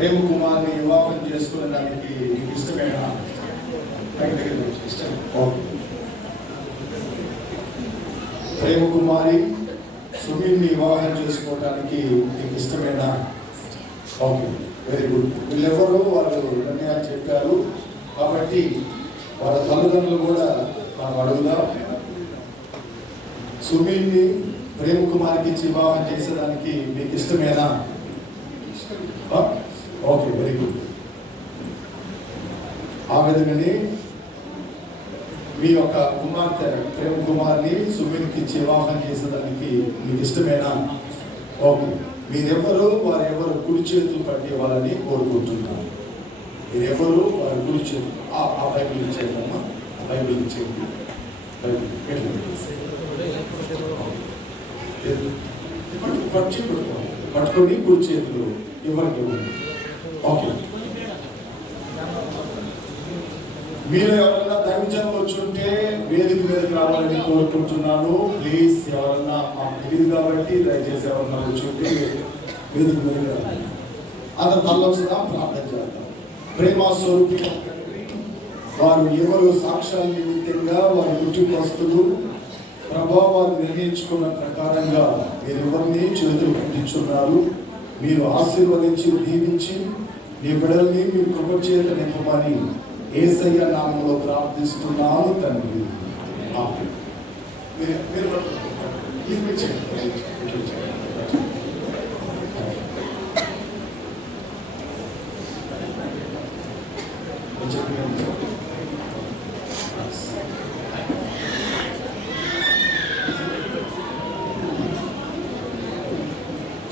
ప్రేమ కుమార్ని వివాహం చేసుకునేదానికి నీకు ఇష్టమేనా? ఇష్టం. ప్రేమ కుమారి సుమిని వివాహం చేసుకోవడానికి నీకు ఇష్టమేనా? Okay, very good. వీళ్ళెవరూ వాళ్ళు నిర్ణయాలు చెప్పారు కాబట్టి వాళ్ళ తల్లిదండ్రులు కూడా మనం అడుగుదాం. సుమిని ప్రేమ కుమారికి ఇచ్చి వివాహం చేసేదానికి మీకు ఇష్టమేనా? Okay, very good. ఆ విధంగానే మీ యొక్క కుమార్తె ప్రేమ కుమార్ని సుమినికి ఇచ్చి వివాహం చేసేదానికి మీకు ఇష్టమేనా? ఓకే, మీరెవరు వారెవరు కుడి చేతులు పట్టి వాళ్ళని కోరుకుంటున్నారు. మీరెవరు వారి కుడి చేతులు ఆ బైబిల్ ఇచ్చేదమ్మా, బైబిల్ ఇచ్చేది పట్టుకొని కుడి చేతులు ఇవ్వండి. ఓకే, మీరు ఎవరైనా దైవజనం వచ్చుంటే వేదిక మీదకి రావాలని కోరుకుంటున్నాను. ప్లీజ్, ఎవరన్నా మాకు తెలియదు కాబట్టి దయచేసి ఎవరన్నా వచ్చుంటే వేదిక మీదకి రావాలి. అతను తల్లొచ్చుదా ప్రార్థన చేద్దాం. ప్రేమ స్వరూపి వారు ఎవరు సాక్ష్యాల నిమిత్తంగా వారి కుటుంబస్తులు ప్రభావాలు నిర్ణయించుకున్న ప్రకారంగా మీరు ఎవరిని చేతులు పెట్టించున్నారు. మీరు ఆశీర్వదించి దీవించి మీ బిడ్డల్ని మీ కృప చేత నింపమని యేసయ్య నామములో ప్రార్థిస్తున్నాను తండ్రి.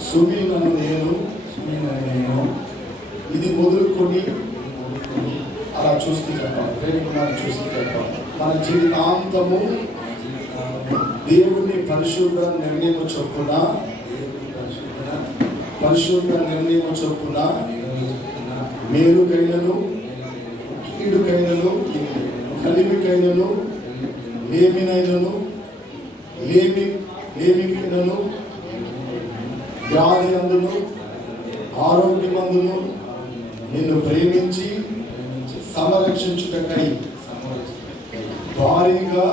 సుమీనను నేను ఇది మొదలుకొని అలా చూస్తూ చెప్పాలి. ప్రేమ కుమార్ని చూస్తూ చెప్పాలి. మన జీవితాంతము దేవుని పరిశుద్ధ నిర్ణయం చొప్పున మేలుకైనను కీడుకైనను కలిమికైనను లేమికైనను వ్యాధి అందును ఆరోగ్యమందును నిన్ను ప్రేమించి సంరక్షించుటకై భారీగా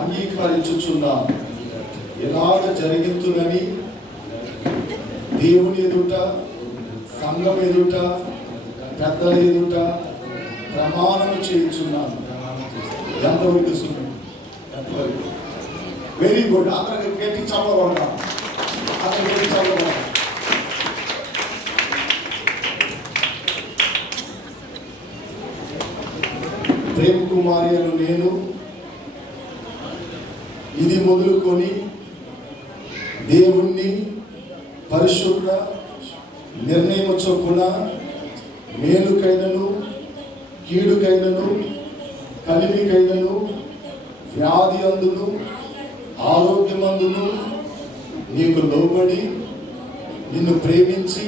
అంగీకరించుచున్నా ఎలాగ జరిగించునని దేవుని ఎదుట, సంఘం ఎదుట, పెద్దల ఎదుట ప్రమాణం చేయించున్నాను. ఎంతవరకు సుమి? ఎంతవరకు? Very good. అందరికి గట్టి చదవబడతాం. ప్రేమ కుమారి అను నేను ఇది మొదలుకొని దేవుణ్ణి పరిశుద్ధ నిర్ణయం చొప్పున మేలుకైనను కీడుకైనను కలిమికైనను వ్యాధి అందును ఆరోగ్యమందును నీకు లోబడి నిన్ను ప్రేమించి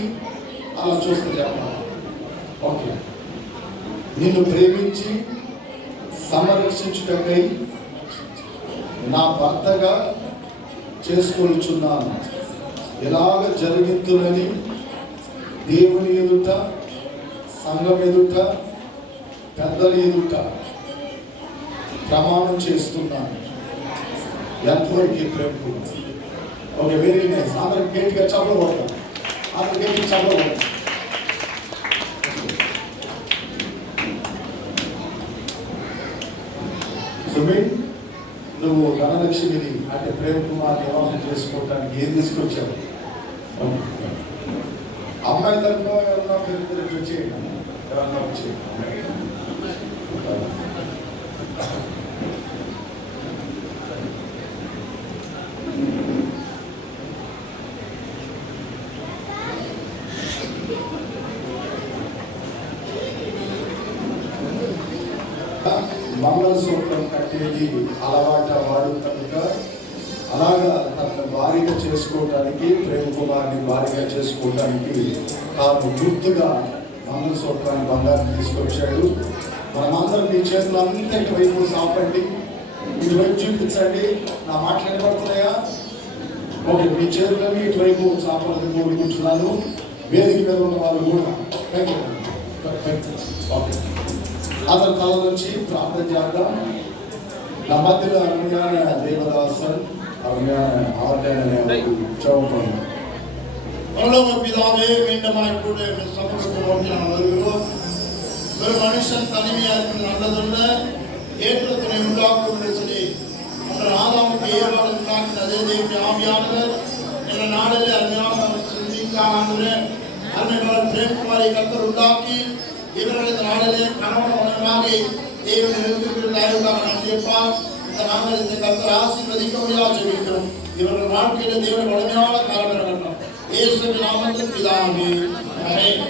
అలా చూస్తే చెప్పాలి. ఓకే, నిన్ను ప్రేమించి సంరక్షించుటకై నా భర్తగా చేసుకొనిచున్నాను. ఎలాగ జరిగించునని దేవుని ఎదుట, సంఘం ఎదుట, పెద్దల ఎదుట ప్రమాణం చేస్తున్నాను. ఎంతవరకు ప్రేమ? Okay, very nice. అందరికి గట్టిగా చదవబడతాం. అందరికి గట్టిగా చదవబడతాం. సుమి, నువ్వు ధనలక్ష్మిని అంటే ప్రేమ కుమార్ని వివాహం చేసుకోవటానికి ఏం తీసుకొచ్చావు? అమ్మాయి తరఫున ఎవరన్నా మీరు వచ్చేయండి. ఎవరన్నా వచ్చేయండి. మంగళసూత్రం కట్టేది అలవాట వాడు కనుక అలాగా తన భార్యగా చేసుకోవటానికి, ప్రేమ కుమార్ని భార్యగా చేసుకోవటానికి తాను గుర్తుగా మంగళసూత్రాన్ని బంగారం తీసుకొచ్చాడు. మనమందరం మీ చేతులు అంతా ఇటువైపు సాపండి, ఇటువైపు చూపించండి. నా మాటలు వినబడుతున్నాయా? ఓకే, మీ చేతులని ఇటువైపు సాపాలని కోరుకుంటున్నాను. వేదిక మీద ఉన్న వాళ్ళు కూడా ఓకే, అతని తల నుంచి ప్రార్థన చేద్దాం. నా మధ్యలో అరుణ్యాన దేవదాసన్ చదువుకోండి. பரலோக பிதாவே, மீண்டுமாய் கூட சமூகத்தை நோக்கி நான் வருகிறோம். ஒரு மனுஷன் தனிமையா இருக்கிறது நல்லதல்ல, ஏற்ற துணை உண்டாக்கும் என்று சொல்லி அந்த ஆதாமுக்கு ஏவாள் உண்டாக்கின அதே தேவனுடைய ஆவியானவர் என்ற நாளில் அருமையான சிந்திக்கான அருமையான பிரேம்குமாரை கத்தர் உண்டாக்கி இவர்கள் இந்த நாளிலே கணவன் மனமாக தேவன் இருக்கிறதாக நன்றியப்பா. இந்த நாங்கள் இந்த கத்தர் ஆசீர்வதிக்க முடியாது ஜெபிக்கிறோம். இவர்கள் வாழ்க்கையில தேவன் வலிமையான காரணம் வரணும். இயேசுவின் நாமத்தில் பிதாவே, ஆமென்.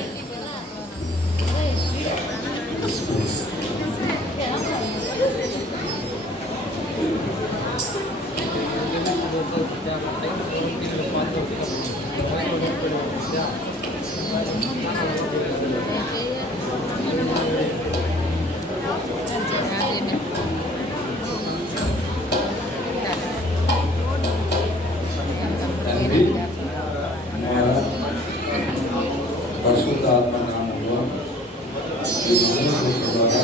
పరిశుద్ధ ఆత్మ నామంలో ద్వారా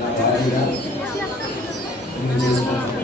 నా భార్యగా నిన్ను చేసుకుంటాను.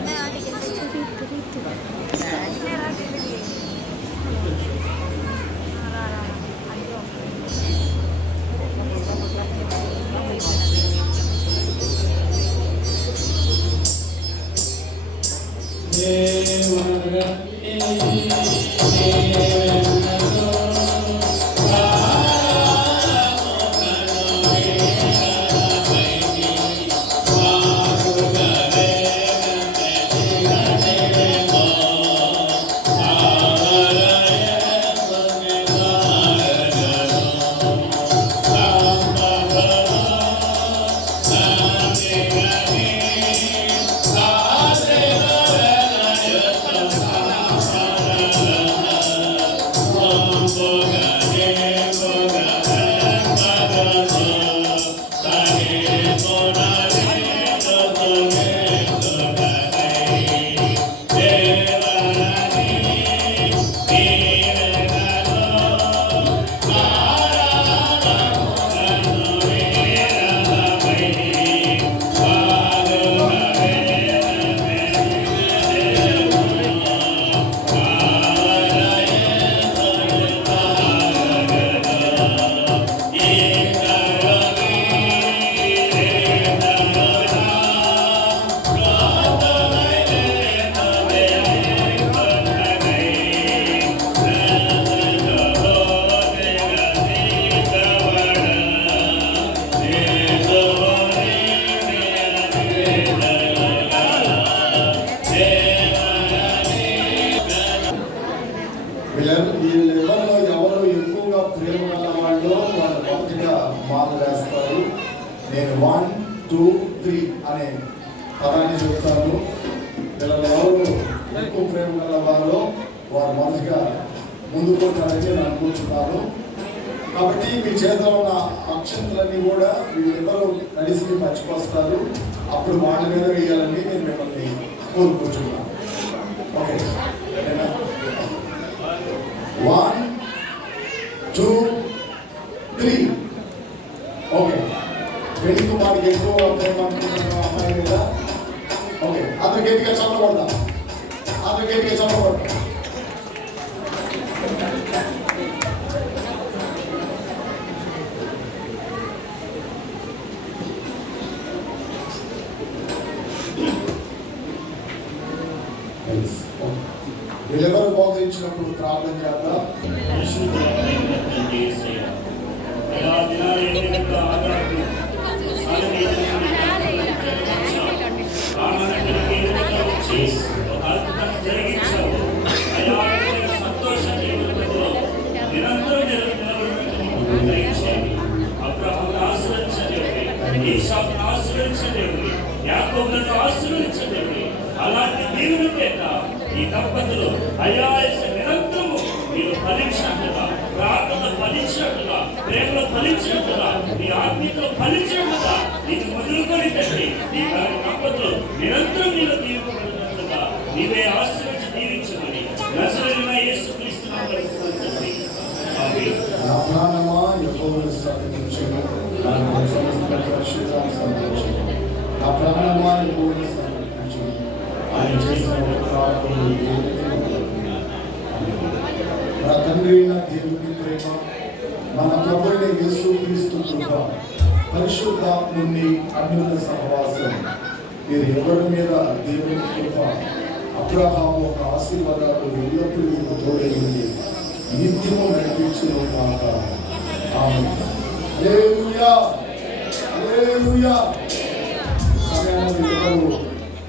వీళ్ళెవరిలో ఎవరు ఎక్కువగా ప్రేమ గల వాళ్ళు వాళ్ళు మొదటిగా మాల వేస్తారు. నేను 1, 2, 3 అనే పదాన్ని చెప్తాను. వీళ్ళలో ఎవరు ఎక్కువ ప్రేమ గల వాళ్ళు వారు మొదటిగా ముందుకుంటారని నేను అనుకుంటున్నాను. కాబట్టి మీ చేతిలో ఉన్న అక్షంతలన్నీ కూడా వీళ్ళెవరూ నడిసి మర్చిపోస్తారు. అప్పుడు వాళ్ళ మీద వేయాలని నేను మిమ్మల్ని కోరుకుంటున్నాను. ఓకే, 1, 2, 3. ఓకే, పెళ్లి కుమారుడికి ఎక్కువ ప్రేమ అనుకుంటున్నాను అమ్మాయి మీద. ఓకే, అతను గట్టిగా చదవబడతా, అతను గట్టిగా చదవబడతా. వీళ్ళెవరు మోకరించినప్పుడు ప్రార్థన చేద్దాం. అలాంటి దేవుని చేత ఈ దంపతులు అయాస నిరంతరము మీరు ఫలించినట్లుగా, ప్రార్థన ఫలించినట్లుగా, ప్రేమలో ఫలించినట్లుగా, మీ ఆత్మీయతలో ఫలించినట్లుగా నీకు మొదలుకొని తండ్రి ఈ దంపతులు నిరంతరం నీకు దీవించబడినట్లుగా నీవే ఆశీర్వదించి దీవించమని నజరేయుడైన యేసుక్రీస్తు నామములో తండ్రి. ఆమేన్. ఘనమైన సమర్పించు. ఆయన చేసిన ఉపకారములు మన తండ్రి అయిన దేవుని ప్రేమ, మన ప్రభువైన యేసుక్రీస్తు కృప, పరిశుద్ధాత్ముని అన్యుల సహవాసం మీరు ఎవరి మీద దేవుని కృప అబ్రహాము ఒక ఆశీర్వాదాలు ఎల్లప్పుడూ మీకు తోడై ఉండి నిత్యము నడిపించును గాక. ఆమేన్. హల్లెలూయా, హల్లెలూయా. సమయాన్ని